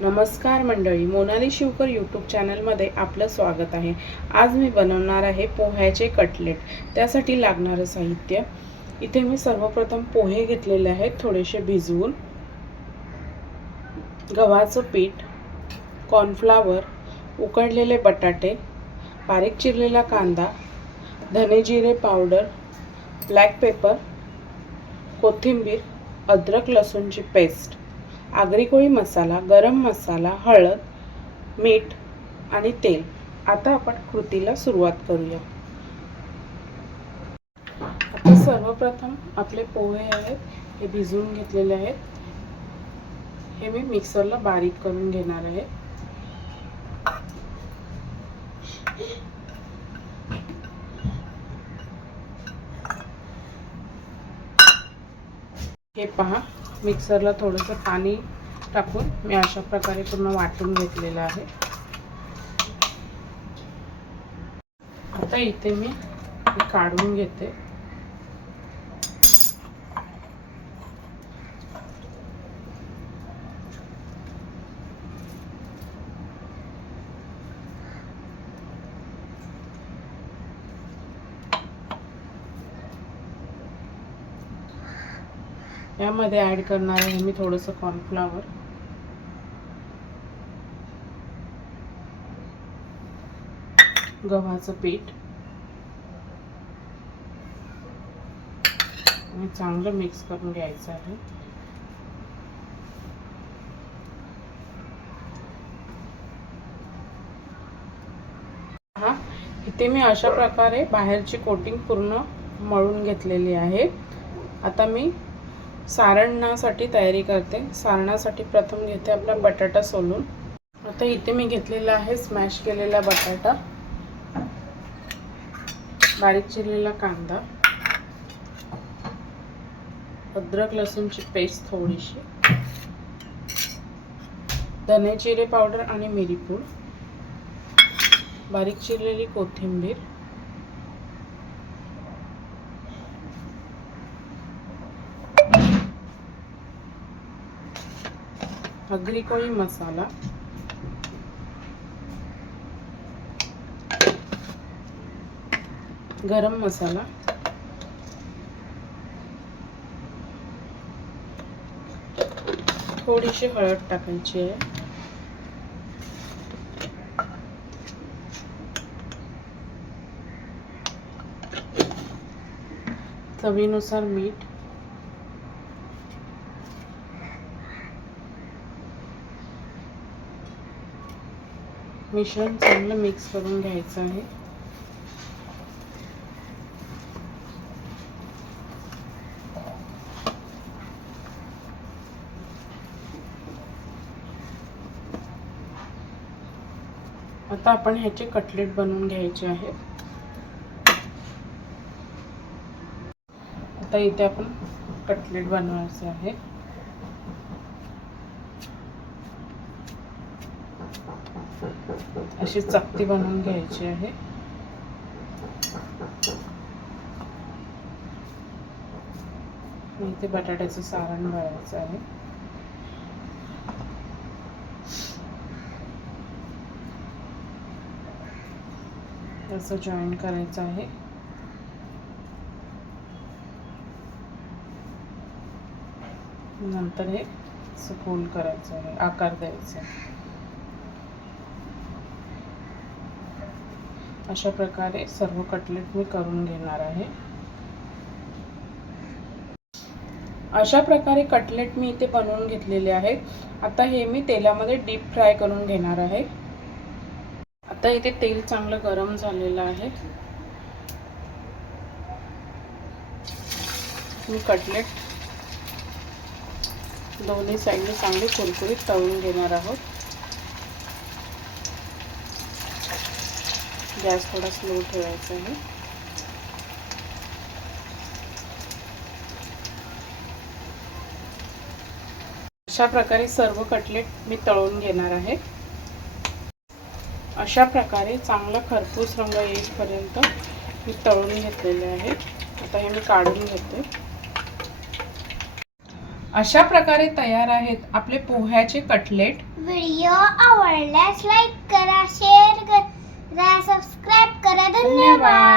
नमस्कार मंडळी मोनाली शिवकर यूट्यूब चॅनलमध्ये आपलं स्वागत आहे. आज मी बनवणार आहे पोह्याचे कटलेट. त्यासाठी लागणारं साहित्य. इथे मी सर्वप्रथम पोहे घेतलेले आहेत थोडेसे भिजवून. गव्हाचं पीठ कॉर्नफ्लावर उकडलेले बटाटे बारीक चिरलेला कांदा धने जिरे पावडर ब्लॅक पेपर कोथिंबीर अद्रक लसूणची पेस्ट आगरी कोळी मसाला गरम मसाला हळद मीठ आणि तेल. आता आपण कृतीला सुरुवात करूया. आता सर्वप्रथम आपले पोहे आहेत हे भिजवून घेतलेले आहेत. हे मी मिक्सरला बारीक करून घेणार आहे. हे पहा. मिक्सरला थोडंसं पाणी टाकून मी अशा प्रकारे पूर्ण वाटून घेतलेलं आहे. आता इथे मी काढून घेते. यामध्ये ॲड करणार आहे मी थोडंसं कॉर्नफ्लावर गव्हाचं पीठ. आणि चांगलं मिक्स करून घ्यायचं आहे. हा इथे मी अशा प्रकारे बाहेरची कोटिंग पूर्ण मळून घेतलेली आहे. आता मी सारणासाठी तयारी करते. सारणासाठी प्रथम घेते आपला बटाटा सोलून. आता इथे मी घेतलेला आहे स्मॅश केलेला बटाटा. बारीक चिरलेला कांदा. अद्रक लसूणची पेस्ट थोडीशी. धने जिरे पावडर आणि मिरीपूड बारीक चिरलेली कोथिंबीर. आगरी कोळी मसाला। गरम मसाला। थोडीशी हळद टाकायची आहे. चवीनुसार मीठ मिश्रण चांगलं मिक्स करून घ्यायचं आहे. आता आपण ह्याचे कटलेट बनवून घ्यायचे आहेत आता इथे आपण कटलेट बनवायचे आहे. अशी चकती बनवून घ्यायची आहे. इथे बटाट्याचं सारण भरायचं आहे. असं जॉईन करायचं आहे. नंतर हे फोल्ड करायचं आहे. आकार द्यायचा आहे. अशा प्रकारे सर्व कटलेट मी करून घेणार आहे. अशा प्रकारे कटलेट मी इथे बनवून घेतलेले आहेत. आता हे मी तेलामध्ये डीप फ्राय करून घेणार आहे. आता इथे तेल चांगलं गरम झालेलं आहे. मी कटलेट दोन्ही साईडने चांगले कुरकुरीत तळून घेणार आहोत. गॅस थोडा स्लो ठेवायचा आहे. अशा प्रकारे सर्व कटलेट मी तळून घेणार आहे. अशा प्रकारे चांगला खरपूस रंग येईपर्यंत मी तळून घेतलेले आहे. आता हे मी काढून घेते. अशा प्रकारे तयार आहेत आपले पोह्याचे कटलेट. व्हिडिओ आवडल्यास लाईक करा शेअर करा. bye.